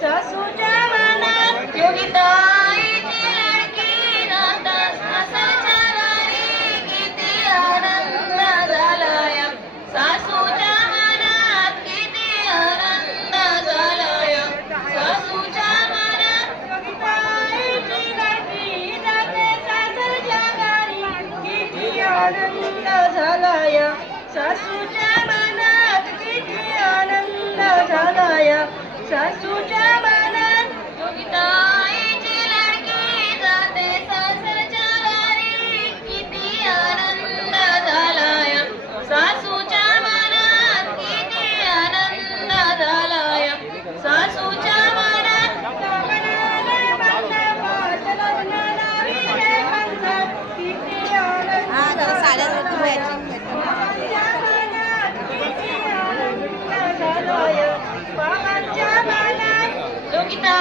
सासूच्या मनात योगिताईची लाडकी नाता सासाच्या घरी किती आनंद झालाय सासूच्या मनात किती आनंद झालाय सासूच्या मनात योगिताईची लाडकी जाते सासूच्या घरी किती आनंद झालाय सासूच्या मनात किती आनंद झालाय सासूच्या मनात योगिताईची लाडकी जाते सासरच्या घरी किती आनंद झालाय सासूच्या मनात किती आनंद झालाय सासूच्या मनात लग्नाला मंडपात लग्नाला विले पंचात किती आनंद झालाय बाबांच्या मनात किती आनंद झालाय बाबांच्या मनात योगिता